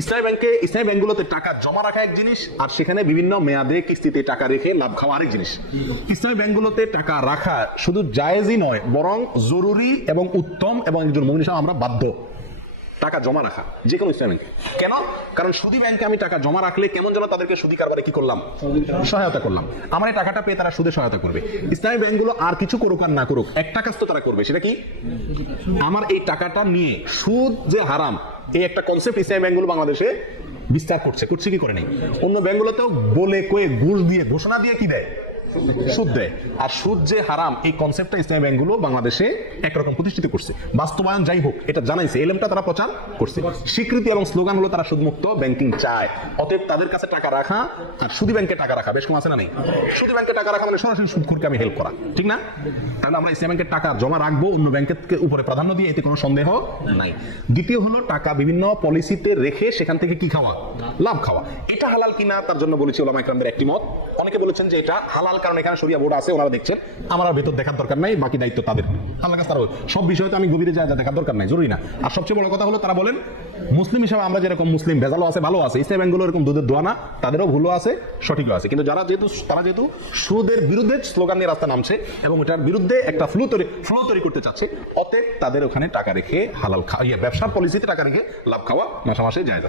ইসলামী ব্যাংকে, ইসলামী ব্যাংকগুলোতে টাকা জমা রাখা এক জিনিস, আর সেখানে বিভিন্ন মেয়াদে কিস্তিতে টাকা রেখে লাভ খাওয়া আরেক জিনিস। ইসলামী ব্যাংকগুলোতে টাকা রাখা শুধু জায়েজই নয়, বরং জরুরি এবং উত্তম এবং একজন মমিন আমরা বাধ্য। টাকা জমা রাখা, যে কোনো ইসলামী ব্যাংকে। কেন? কারণ সুদী ব্যাংকে আমি টাকা জমা রাখলে কেমন যেন তাদেরকে সুদী কারবারে কি করলাম? সহায়তা করলাম। আমার এই টাকাটা পেয়ে তারা সুদে সহায়তা করবে। ইসলামী ব্যাংকগুলো আর কিছু করুক আর না করুক একটা কাজ তো তারা করবে, সেটা কি? আমার এই টাকাটা নিয়ে সুদ যে হারাম এই একটা কনসেপ্ট ইসলামী ব্যাংকগুলো বাংলাদেশে বিস্তার করছে। করছে কি করে নেই? অন্য ব্যাংকগুলোতেও বলে কয়ে ঘুষ দিয়ে, ঘোষণা দিয়ে কি দেয়? সুদ দেয়। আর সুদ যে হারাম, এই কনসেপ্টটা ইসলামী ব্যাংকগুলো বাংলাদেশে একরকম প্রতিষ্ঠিত করছে। বাস্তবায়ন যাই হোক, এটা জানাইছে এলএমটা তারা প্রচার করছে। স্বীকৃতি এবং স্লোগান হলো তারা সুদমুক্ত ব্যাংকিং চায়। অতএব তাদের কাছে টাকা রাখা আর সুদী ব্যাংকে টাকা রাখা, বেশ কম আছে না নেই? সুদী ব্যাংকে টাকা রাখা মানে সরাসরি সুদখোরকে আমি হেল্প করা, ঠিক না? তাহলে আমরা ইসলামী ব্যাংকের টাকা জমা রাখব, অন্য ব্যাংকের উপরে প্রাধান্য দিয়ে, এতে কোনো সন্দেহ নাই। দ্বিতীয় হলো টাকা বিভিন্ন পলিসিতে রেখে সেখান থেকে কি খাওয়া? লাভ খাওয়া। এটা হালাল কিনা? তার জন্য বলেছি ওলামা ইকরামদের একটি মত। অনেকে বলেছেন যে এটা হালাল কারণ এখানে শরিয়া বোর্ড আছে, ওনারা দেখছেন। আমার ভেতর দেখার দরকার নাই, বাকি দায়িত্ব তাদের। আল্লাহ কাছে তারা সব বিষয়ে তো আমি গভীরে যা দেখার দরকার নাই, জরুরি না। আর সবচেয়ে বড় কথা হলো, তারা বলেন, মুসলিম হিসাবে আমরা যেরকম মুসলিম, ভেজালও আছে ভালো আছে, ইসলাম ব্যাংকগুলো এরকম দুধের দোয়া না, তাদেরও ভুলও আছে, সঠিকও আছে। কিন্তু যারা যেহেতু তারা যেহেতু সুদের বিরুদ্ধে স্লোগান নিয়ে রাস্তা নামছে এবং এটার বিরুদ্ধে একটা ফ্লো তৈরি ফ্লো তৈরি করতে চাচ্ছে, অতএব তাদের ওখানে টাকা রেখে হালাল খাওয়া ইয়ে ব্যবসার পলিসিতে টাকা রেখে লাভ খাওয়া মাসে মাসে যায় আছে।